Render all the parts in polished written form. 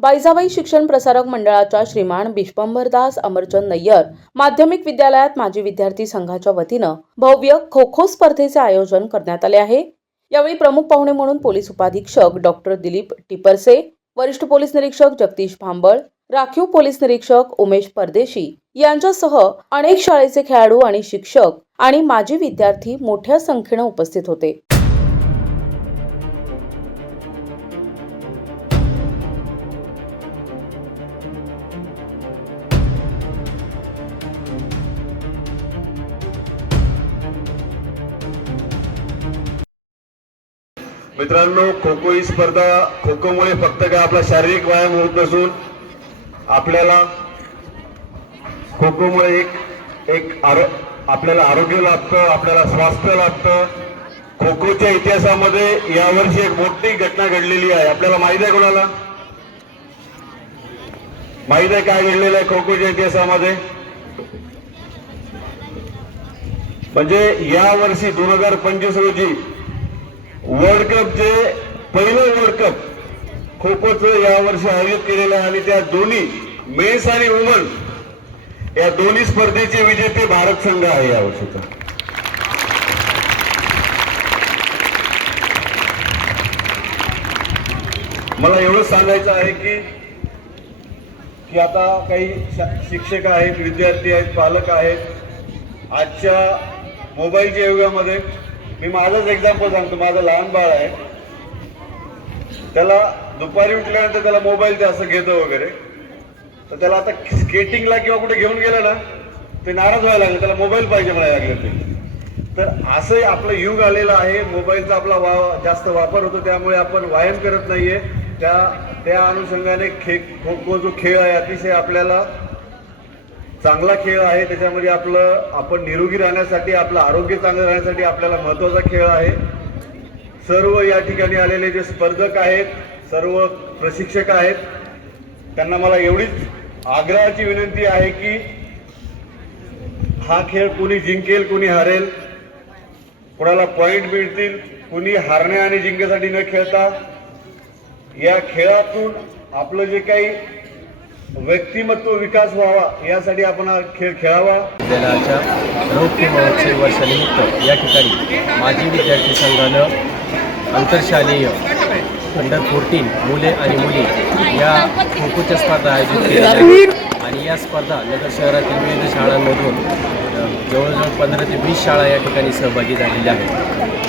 बायजाबाई शिक्षण प्रसारक मंडळाच्या श्रीमान बिश्वंभरदास अमरचंद नय्यर माध्यमिक विद्यालयात माजी विद्यार्थी संघाच्या वतीनं भव्य खो-खो स्पर्धेचे आयोजन करण्यात आले आहे। यावेळी प्रमुख पाहुणे म्हणून पोलीस उपाधीक्षक डॉक्टर दिलीप टिपरसे, वरिष्ठ पोलीस निरीक्षक जगदीश भांबळ, राखीव पोलीस निरीक्षक उमेश परदेशी यांच्यासह अनेक शाळेचे खेळाडू आणि शिक्षक आणि माजी विद्यार्थी मोठ्या संख्येने उपस्थित होते। मित्रांनो, खो खो ही स्पर्धा खो खोमुळे फक्त काय आपला शारीरिक व्यायाम होत नसून आपल्याला खो खोमुळे आपल्याला आरोग्य लाभतं, आपल्याला स्वास्थ्य लाभतं। खो खोच्या इतिहासामध्ये यावर्षी एक मोठी घटना घडलेली आहे। आपल्याला माहिती आहे? कोणाला माहिती आहे काय घडलेलं आहे खो खोच्या इतिहासामध्ये? म्हणजे यावर्षी 2025 रोजी वर्ल्ड कप, जे पहिलं वर्ल्ड कप खो खोचं यावर्षी आयोजित केलेलं आहे आणि त्या दोन्ही मेन्स आणि वुमन या दोन्ही स्पर्धेचे विजेते भारत संघ आहे यावर्षीचा। मला एवढं सांगायचं आहे की आता काही शिक्षक आहेत, विद्यार्थी आहेत, पालक आहेत। आजच्या मोबाईलच्या युगामध्ये मी माझंच एक्झाम्पल सांगतो। माझं लहान बाळ आहे, त्याला दुपारी उठल्यानंतर त्याला मोबाईल ते असं घेतो वगैरे, तर त्याला आता स्केटिंगला किंवा कुठे घेऊन गेलं ना ते नाराज व्हायला लागले, त्याला मोबाईल पाहिजे म्हणायला लागले ते। तर असंही आपलं युग आलेलं आहे। मोबाईलचा आपला जास्त वापर होतो, त्यामुळे आपण व्यायाम करत नाहीये। त्या अनुषंगाने खो खो जो खेळ आहे अतिशय आपल्याला चांगला खेळ आहे। त्याच्यामध्ये आपण निरोगी राहण्यासाठी, आपलं आरोग्य चांगलं राहण्यासाठी आपल्याला महत्त्वाचा खेळ आहे। सर्व या ठिकाणी आलेले जे स्पर्धक आहेत, सर्व प्रशिक्षक आहेत, त्यांना मला एवढीच आग्रहाची विनंती आहे की हा खेळ कोणी जिंकेल, कोणी हारेल, कोणाला पॉइंट मिळतील, कोणी हारण्या आणि जिंकण्यासाठी न खेळता या खेळातून आपलं जे काही व्यक्तिमत्व विकास व्हावा यासाठी आपण हा खेळ खेळावा। विद्यालयाच्या रौप्य महोत्सव वर्षानिमित्त या ठिकाणी माजी विद्यार्थी संघानं आंतरशालेय अंडर 14 मुले आणि मुली या खो खोच्या स्पर्धा आयोजित केल्या आहेत आणि या स्पर्धा नगर शहरातील विविध शाळांमधून जवळजवळ 15 ते 20 शाळा या ठिकाणी सहभागी झालेल्या आहेत।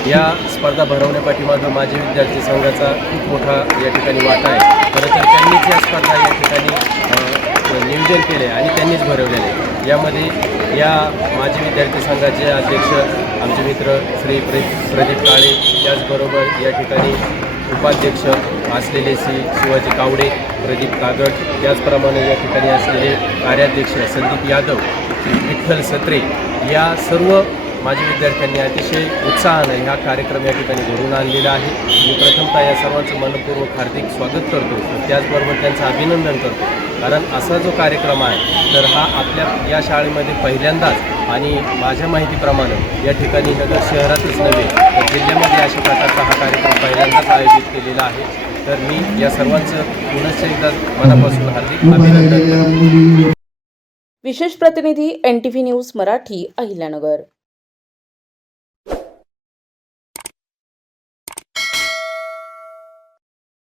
या स्पर्धा भरवण्यापाठीमागं माजी विद्यार्थी संघाचा खूप मोठा या ठिकाणी वाटा आहे। खरं तर त्यांनीच या स्पर्धा या ठिकाणी नियोजन केले आणि त्यांनीच भरवलेले। यामध्ये या माजी विद्यार्थी संघाचे अध्यक्ष आमचे मित्र श्री प्रदीप काळे, त्याचबरोबर या ठिकाणी उपाध्यक्ष असलेले शिवाजी कावडे, प्रदीप कागड, त्याचप्रमाणे या ठिकाणी असलेले कार्याध्यक्ष संदीप यादव, विठ्ठल सत्रे, या सर्व माजी विद्यार्थ्यांनी अतिशय उत्साहाने हा कार्यक्रम या ठिकाणी घडवून आणलेला आहे। मी प्रथमतः या सर्वांचं मनपूर्वक हार्दिक स्वागत करतो, त्याचबरोबर त्यांचं अभिनंदन करतो। कारण असा जो कार्यक्रम आहे तर हा आपल्या या शाळेमध्ये पहिल्यांदाच आणि माझ्या माहितीप्रमाणे या ठिकाणी नगर शहरातच नव्हे तर जिल्ह्यामध्ये अशा प्रकारचा हा कार्यक्रम पहिल्यांदाच आयोजित केलेला आहे। तर मी या सर्वांचं पुनश्च एकदा मनापासून हार्दिक अभिनंदन करतो। विशेष प्रतिनिधी NTV न्यूज मराठी, अहिल्यानगर।